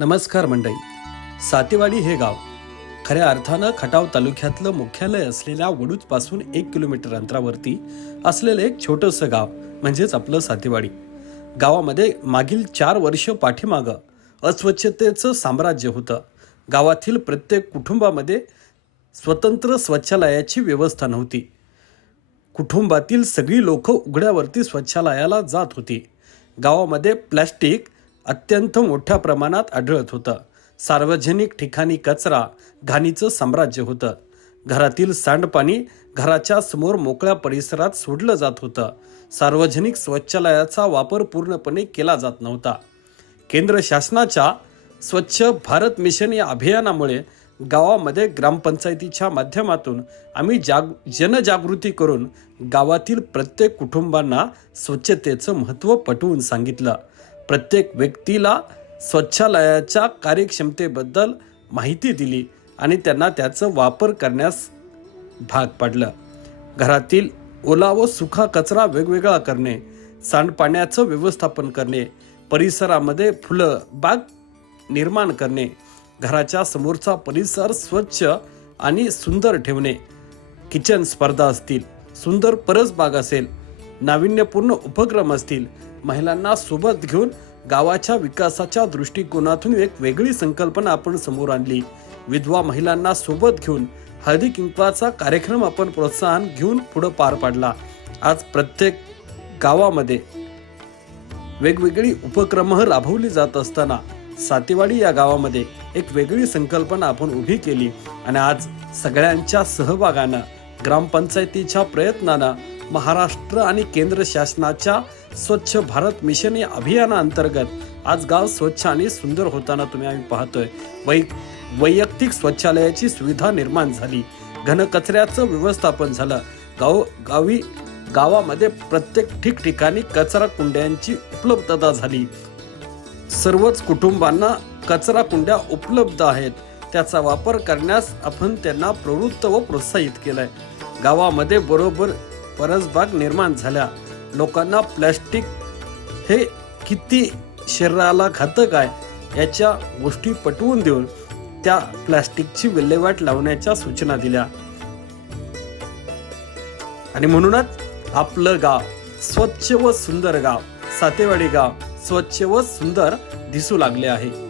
नमस्कार मंडळी. सातेवाडी हे गाव खऱ्या अर्थानं खटाव तालुक्यातलं मुख्यालय असलेल्या वडूजपासून 1 किलोमीटर अंतरावरती असलेलं एक छोटंसं गाव म्हणजेच आपलं सातेवाडी. गावामध्ये मागील 4 वर्ष पाठीमागं अस्वच्छतेचं साम्राज्य होतं. गावातील प्रत्येक कुटुंबामध्ये स्वतंत्र शौचालयाची व्यवस्था नव्हती. कुटुंबातील सगळी लोक उघड्यावरती शौचालयाला जात होती. गावामध्ये प्लॅस्टिक अत्यंत मोठ्या प्रमाणात आढळत होतं. सार्वजनिक ठिकाणी कचरा घाणीचं साम्राज्य होतं. घरातील सांडपाणी घराच्या समोर मोकळ्या परिसरात सोडलं जात होतं. सार्वजनिक शौचालयाचा वापर पूर्णपणे केला जात नव्हता. केंद्र शासनाच्या स्वच्छ भारत मिशन या अभियानामुळे गावामध्ये ग्रामपंचायतीच्या माध्यमातून आम्ही जनजागृती करून गावातील प्रत्येक कुटुंबांना स्वच्छतेचं महत्त्व पटवून सांगितलं. प्रत्येक व्यक्तीला शौचालयाच्या कार्यक्षमतेबद्दल माहिती दिली आणि त्यांना त्याचा वापर करण्यास भाग पाडलं. घरातील ओला व सुका कचरा वेगवेगळा करणे, सांडपाण्याचं व्यवस्थापन करणे, परिसरामध्ये फुलं बाग निर्माण करणे, घराच्या समोरचा परिसर स्वच्छ आणि सुंदर ठेवणे, किचन स्पर्धा असतील, सुंदर परसबाग असेल, नाविन्यपूर्ण उपक्रम असतील, महिलांना सोबत घेऊन गावाच्या विकासाच्या दृष्टिकोनातून एक वेगळी संकल्पना आपण समोर आणली. विधवा महिलांना सोबत घेऊन हळदी कुंकवाचा कार्यक्रम आपण प्रोत्साहन घेऊन पुढे पार पाडला. आज प्रत्येक गावामध्ये वेगवेगळी उपक्रम राबवली जात असताना सातेवाडी या गावामध्ये एक वेगळी संकल्पना आपण उभी केली आणि आज सगळ्यांच्या सहभागानं, ग्रामपंचायतीच्या प्रयत्नानं, महाराष्ट्र आणि केंद्र शासनाच्या स्वच्छ भारत मिशन या अभियानाअंतर्गत आज गाव स्वच्छ आणि सुंदर होताना आम्ही पाहतोय. वैयक्तिक शौचालयाची सुविधा निर्माण झाली, घनकचऱ्याचं व्यवस्थापन झालं. गावामध्ये प्रत्येक ठिकठिकाणी कचरा कुंड्यांची उपलब्धता झाली. सर्वच कुटुंबांना कचरा कुंड्या उपलब्ध आहेत. त्याचा वापर करण्यास आपण त्यांना प्रवृत्त व प्रोत्साहित केलंय. गावामध्ये बरोबर परसबाग निर्माण झाल्या. लोकांना प्लॅस्टिक हे किती शरीराला घातक आहे याच्या गोष्टी पटवून देऊन त्या प्लॅस्टिकची विल्हेवाट लावण्याच्या सूचना दिल्या. आणि म्हणूनच आपलं गाव स्वच्छ व सुंदर गाव, सातेवाडी गाव स्वच्छ व सुंदर दिसू लागले आहे.